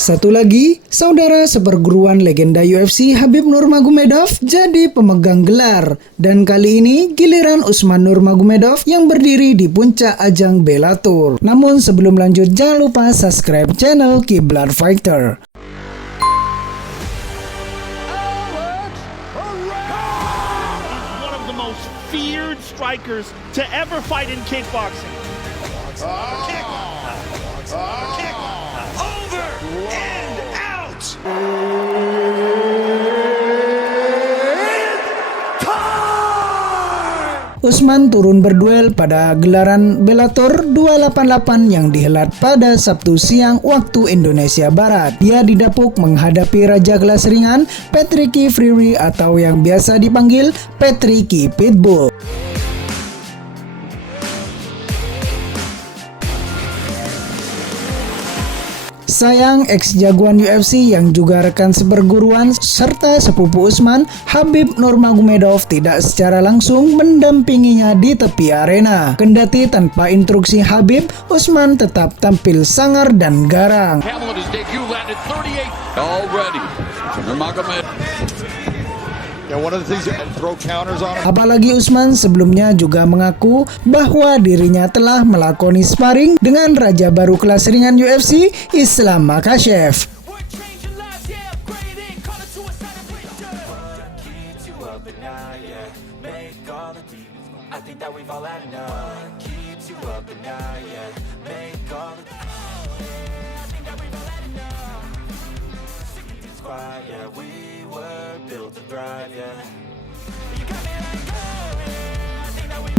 Satu lagi, saudara seperguruan legenda UFC Khabib Nurmagomedov jadi pemegang gelar. Dan kali ini giliran Usman Nurmagomedov yang berdiri di puncak ajang Bellator. Namun sebelum lanjut, jangan lupa subscribe channel Kiblat Fighter. One of the most feared strikers to ever fight in kickboxing. Kick. Kick. Over and out. Usman turun berduel pada gelaran Bellator 288 yang dihelat pada Sabtu siang waktu Indonesia Barat. Dia didapuk menghadapi raja kelas ringan Patricky Fury atau yang biasa dipanggil Patricky Pitbull. Sayang, ex-jagoan UFC yang juga rekan seperguruan serta sepupu Usman, Khabib Nurmagomedov tidak secara langsung mendampinginya di tepi arena. Kendati tanpa instruksi Khabib, Usman tetap tampil sangar dan garang. Apalagi Usman sebelumnya juga mengaku bahwa dirinya telah melakoni sparring dengan raja baru kelas ringan UFC, Islam Makhachev.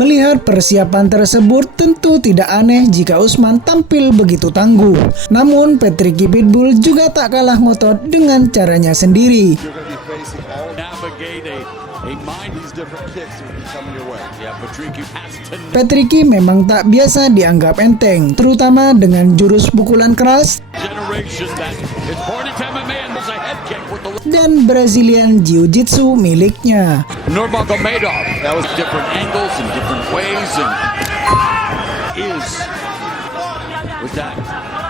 Melihat persiapan tersebut, tentu tidak aneh jika Usman tampil begitu tangguh. Namun Patricky Pitbull juga tak kalah ngotot dengan caranya sendiri. Patricky memang tak biasa dianggap enteng, terutama dengan jurus pukulan keras dan Brazilian Jiu-Jitsu miliknya. Nurmagomedov, that was different angles and different ways and is with that.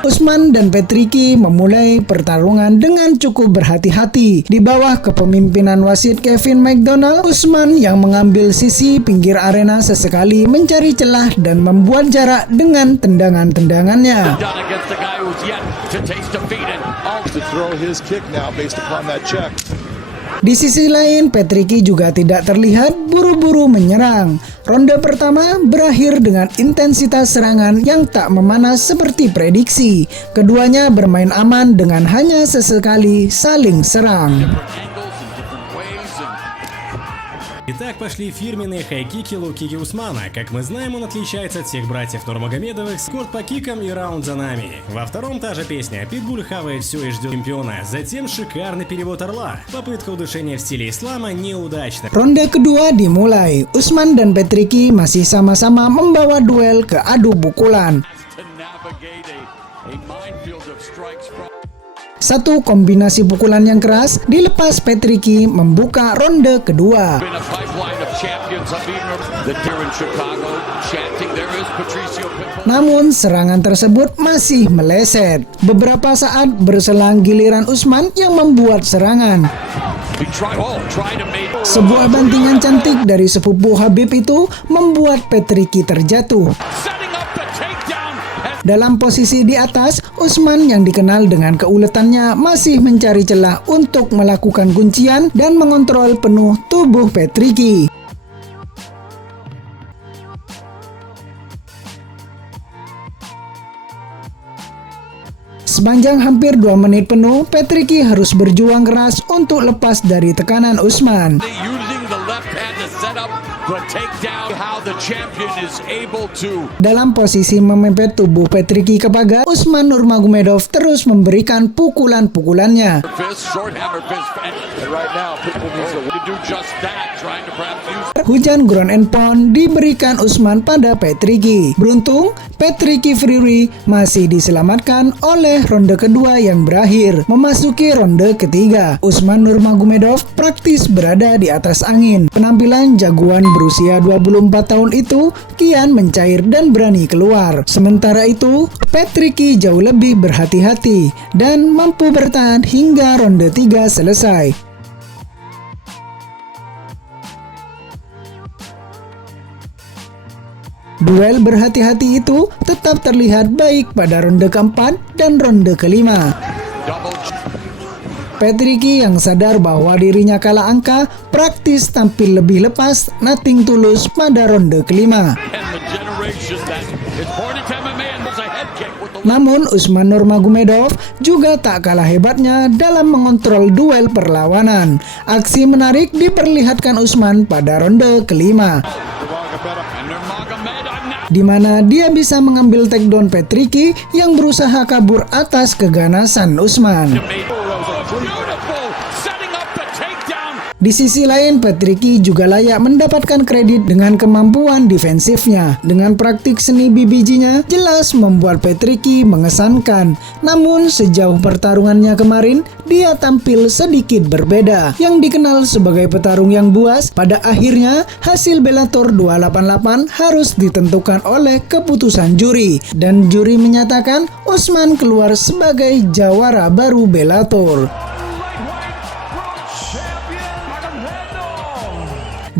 Usman dan Patricky memulai pertarungan dengan cukup berhati-hati. Di bawah kepemimpinan wasit Kevin McDonald, Usman yang mengambil sisi pinggir arena sesekali mencari celah dan membuat jarak dengan tendangan-tendangannya. Di sisi lain, Patricky juga tidak terlihat buru-buru menyerang. Ronde pertama berakhir dengan intensitas serangan yang tak memanas seperti prediksi. Keduanya bermain aman dengan hanya sesekali saling serang. Итак, пошли фирменные хай-кики лоу-кики Усмана. Как мы знаем, он отличается от всех братьев Нурмагомедовых. Скорт по кикам и раунд за нами. Во втором та же песня. Питбуль хавает все и ждет чемпиона. Затем шикарный перевод орла. Попытка удушения в стиле ислама неудачна. Ronde kedua dimulai. Usman dan Patricky masih sama-sama membawa duel ke adu pukulan. Satu kombinasi pukulan yang keras dilepas Patricky membuka ronde kedua. Namun serangan tersebut masih meleset. Beberapa saat berselang giliran Usman yang membuat serangan. Sebuah bantingan cantik dari sepupu Khabib itu membuat Patricky terjatuh. Dalam posisi di atas, Usman yang dikenal dengan keuletannya masih mencari celah untuk melakukan kuncian dan mengontrol penuh tubuh Patricky. Sepanjang hampir 2 menit penuh, Patricky harus berjuang keras untuk lepas dari tekanan Usman. Dalam posisi memepet tubuh Patricky ke pagar, Usman Nurmagomedov terus memberikan pukulan-pukulannya. Hujan ground and pound diberikan Usman pada Patricky. Beruntung, Patricky Fury masih diselamatkan oleh ronde kedua yang berakhir. Memasuki ronde ketiga, Usman Nurmagomedov praktis berada di atas angin. Penampilan jagoan berusia 24 tahun itu kian mencair dan berani keluar. Sementara itu, Patricky jauh lebih berhati-hati dan mampu bertahan hingga ronde 3 selesai. Duel berhati-hati itu tetap terlihat baik pada ronde keempat dan ronde kelima. Patricky yang sadar bahwa dirinya kalah angka praktis tampil lebih lepas, nothing tulus pada ronde kelima. Namun Usman Nurmagomedov juga tak kalah hebatnya dalam mengontrol duel perlawanan. Aksi menarik diperlihatkan Usman pada ronde kelima, di mana dia bisa mengambil takedown Patricky yang berusaha kabur atas keganasan Usman. Di sisi lain, Patricky juga layak mendapatkan kredit dengan kemampuan defensifnya. Dengan praktik seni BBG-nya, jelas membuat Patricky mengesankan. Namun, sejauh pertarungannya kemarin, dia tampil sedikit berbeda. Yang dikenal sebagai petarung yang buas, pada akhirnya hasil Bellator 288 harus ditentukan oleh keputusan juri. Dan juri menyatakan Usman keluar sebagai jawara baru Bellator.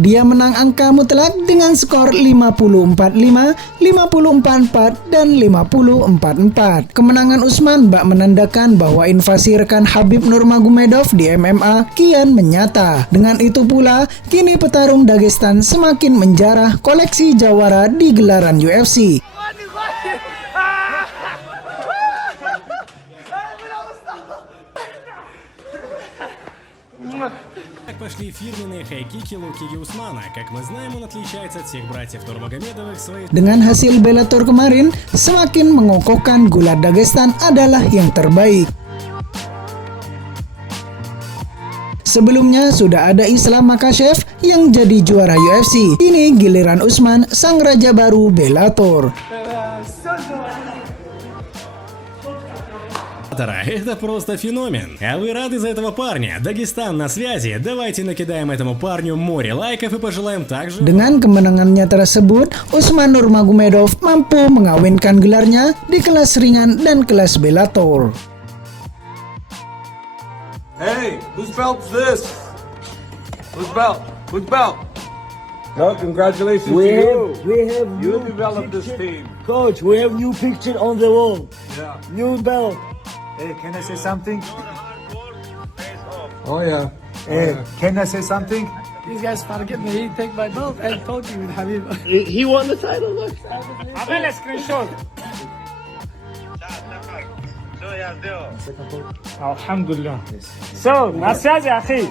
Dia menang angka mutlak dengan skor 54-5, 54-4, dan 54-4. Kemenangan Usman bak menandakan bahwa invasi rekan Khabib Nurmagomedov di MMA kian menyata. Dengan itu pula, kini petarung Dagestan semakin menjarah koleksi jawara di gelaran UFC. Так pошли фирменные хайкики Лукиги Усмана. Как мы знаем, он отличается от всех братьев Нурмагомедовых своей... Dengan hasil Bellator kemarin, semakin mengokohkan gulat Dagestan adalah yang terbaik. Sebelumnya sudah ada Islam Makhachev yang jadi juara UFC. Ini giliran Usman, sang raja baru Bellator. Это просто феномен. А вы рады за этого парня? Дагестан на связи. Давайте накидаем этому парню море лайков и пожелаем также... Dengan kemenangannya tersebut, Usman Nurmagomedov mampu mengawinkan gelarnya di kelas ringan dan kelas Bellator. Hey, whose belt's this? Whose belt? Whose belt? No, congratulations to you. You developed this team. Coach, we have new picture on the wall. Yeah. New belt. Hey, can I say something? Oh yeah. Hey, can I say something? These guys forget me. He take my belt and talking with Habib. He won the title, look. Abel, screenshot. Alhamdulillah. So, на связи, أخي.